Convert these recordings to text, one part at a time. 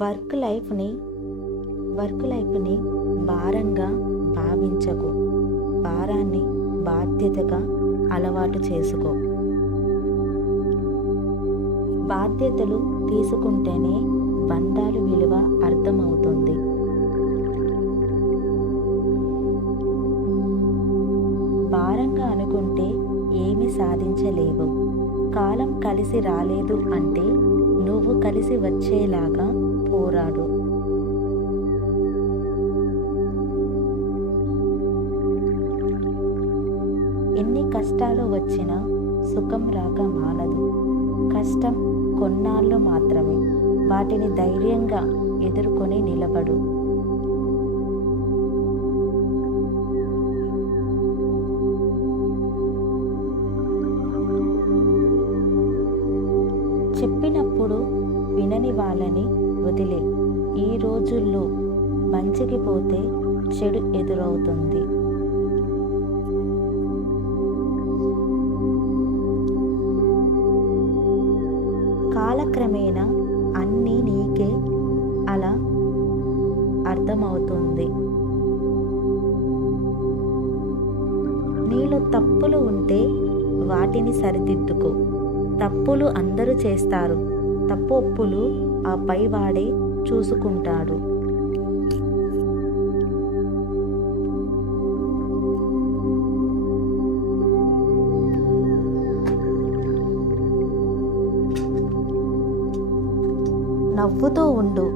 Work లైఫ్ని భారంగా భావించకు. భారాన్ని బాధ్యతగా అలవాటు చేసుకో. బాధ్యతలు తీసుకుంటేనే బంధాల విలువ అర్థమవుతుంది. భారంగా అనుకుంటే ఏమీ సాధించలేవు. కాలం కలిసి రాలేదు అంటే నువ్వు కలిసి వచ్చేలాగా పోరాడు. ఎన్ని కష్టాలు వచ్చినా సుఖం రాక మానదు. కష్టం కొన్నాళ్ళు మాత్రమే. వాటిని ధైర్యంగా ఎదుర్కొని నిలబడు. చెప్పినప్పుడు వినని వాళ్ళని వదిలే. ఈ రోజుల్లో మంచికి పోతే చెడు ఎదురవుతుంది. కాలక్రమేణా అన్నీ నీకే అలా అర్థమవుతుంది. నీలో తప్పులు ఉంటే వాటిని సరిదిద్దుకో. తప్పులు అందరూ చేస్తారు. తప్పు ఒప్పులు ఆ పైవాడే చూసుకుంటాడు. నవ్వుతూ ఉండు.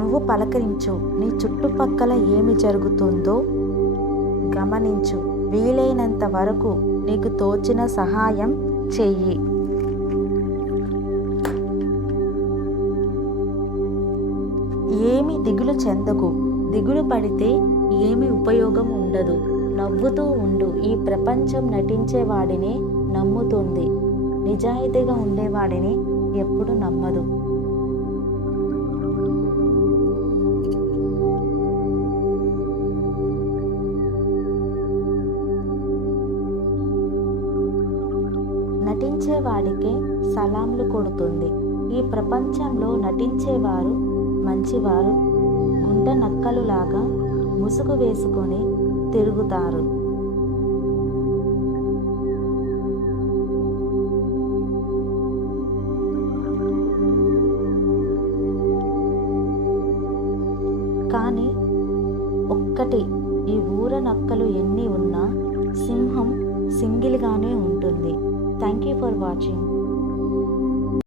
నువ్వు పలకరించు. నీ చుట్టుపక్కల ఏమి జరుగుతుందో గమనించు. వీలైనంత వరకు నీకు తోచిన సహాయం చెయ్యి. ఏమి దిగులు చెందకు. దిగులు పడితే ఏమి ఉపయోగం ఉండదు. నవ్వుతూ ఉండు. ఈ ప్రపంచం నటించేవాడిని నమ్ముతుంది. నిజాయితీగా ఉండేవాడిని ఎప్పుడు నమ్మదు. నటించేవాడికే సలాంలు కొడుతుంది. ఈ ప్రపంచంలో నటించేవారు మంచివారు గుంట నక్కలులాగా ముసుగు వేసుకొని తిరుగుతారు. కానీ ఒక్కటి, ఈ ఊర నక్కలు ఎన్ని ఉన్నా సింహం సింగిల్గానే ఉంటుంది. Thank you for watching.